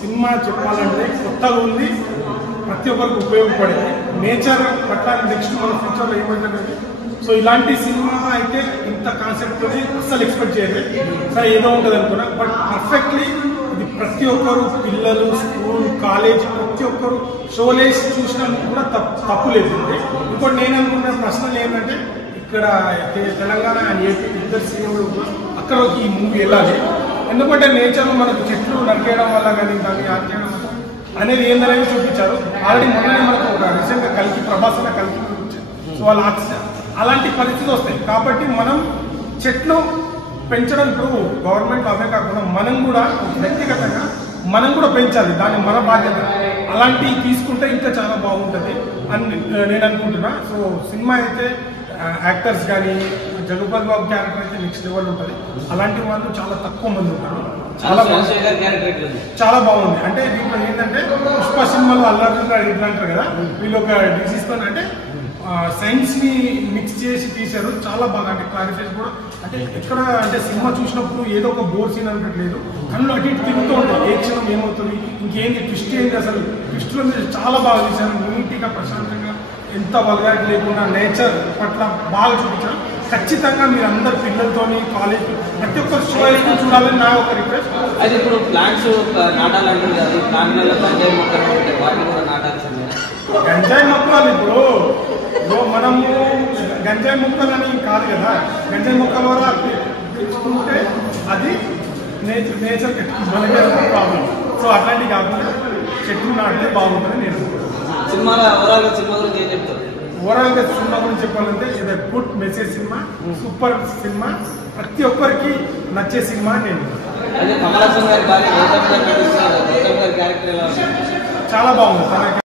Cinema చెప్పాలంటే కొత్తగా ఉంది, ప్రతి ఒక్కరికి ఉపయోగపడేది. నేచర్ పట్ల నెక్స్ట్ మన ఫ్యూచర్లో ఏమైందనేది. సో ఇలాంటి సినిమా అయితే ఇంత కాన్సెప్ట్ అస్సలు ఎక్స్పెక్ట్ చేయలేదు. సరే ఏదో ఉంటుంది అనుకున్నా, బట్ పర్ఫెక్ట్లీ ఇది ప్రతి ఒక్కరు పిల్లలు స్కూల్ కాలేజ్ ప్రతి ఒక్కరు షోలేసి చూసినందుకు కూడా తప్పు లేదు. ఇంకోటి నేను అనుకున్న ప్రశ్నలు ఏంటంటే, ఇక్కడ తెలంగాణ అండ్ ఏపీ ఇద్దరు సీఎంలు అక్కడ ఈ మూవీ వెళ్ళాలి. ఎందుకంటే నేచర్ మనకు చెట్లు నరికేయడం వల్ల కానీ దాన్ని యాడ్ చేయడం అనేది ఏందనేది చూపించారు. ఆల్రెడీ మొన్ననే మనకు ఒక రీసెంట్గా కలిసి ప్రభాస్ కలిసి సో వాళ్ళ అలాంటి పరిస్థితులు వస్తాయి. కాబట్టి మనం చెట్లు పెంచడం ఇప్పుడు గవర్నమెంట్ అవే కాకుండా మనం కూడా వ్యక్తిగతంగా మనం కూడా పెంచాలి, దాన్ని మన బాధ్యత. అలాంటివి తీసుకుంటే ఇంకా చాలా బాగుంటుంది అని నేను అనుకుంటున్నా. సో సినిమా అయితే యాక్టర్స్ కానీ జగపతి బాబు క్యారెక్టర్ అయితే నెక్స్ట్ లెవెల్ ఉంటుంది. అలాంటి వాళ్ళు చాలా తక్కువ మంది ఉంటారు. చాలా బాగుంది. అంటే దీంట్లో ఏంటంటే పుష్ప సినిమాలో అల్లర్జున్ గారు ఇట్లా అంటారు కదా, వీళ్ళు ఒక డిసీజ్ తో అంటే సైన్స్ ని మిక్స్ చేసి తీశారు. చాలా బాగా అంటే క్లారిఫికేషన్ కూడా అంటే ఎక్కడ అంటే సినిమా చూసినప్పుడు ఏదో ఒక బోర్ సీన్ అనట్లేదు, కళ్ళు అటు ఇటు తిరుగుతూ ఉంటాయి. ఏ క్షణం ఏమవుతుంది, ఇంకేంటి ట్విస్ట్ ఏంటి, అసలు ట్విస్ట్లో మీరు చాలా బాగా తీశారు. నీట్గా ప్రశాంతంగా ఎంత వల్గారిటీ లేకుండా నేచర్ పట్ల బాగా చూపించారు. ఖచ్చితంగా మీరు అందరు పిల్లలతోని కాలేజ్ ప్రతి ఒక్క షో వేసుకుని చూడాలని నా ఒక రిక్వెస్ట్. అది ఇప్పుడు ప్లాంట్స్ నాటాలంటారు కదా, ప్లాంట్లలో గంజాయి మొక్కలు ఉంటాయి, వాటిని కూడా నాటాల్సిందే. గంజాయి మొక్కలు ఇప్పుడు మనము గంజాయి మొక్కలని కాదు కదా, గంజాయి మొక్కల వల్ల పెంచుకుంటే అది నేచర్ మనకే ప్రాబ్లం. సో అట్లాంటివి కాకుండా చెట్లు నాటితే బాగుంటుంది నేను. సినిమాలో ఓవరాల్గా సినిమా గురించి ఏం చెప్తారు? ఓవరాల్గా సినిమా గురించి చెప్పాలంటే ఇది good message cinema, super cinema, ప్రతి ఒక్కరికి నచ్చే సినిమా నేను. అదే కమల్ హాసన్ గారి భార్య గౌతమ్ గారి క్యారెక్టర్ ఎలా ఉంది? చాలా బాగుంది.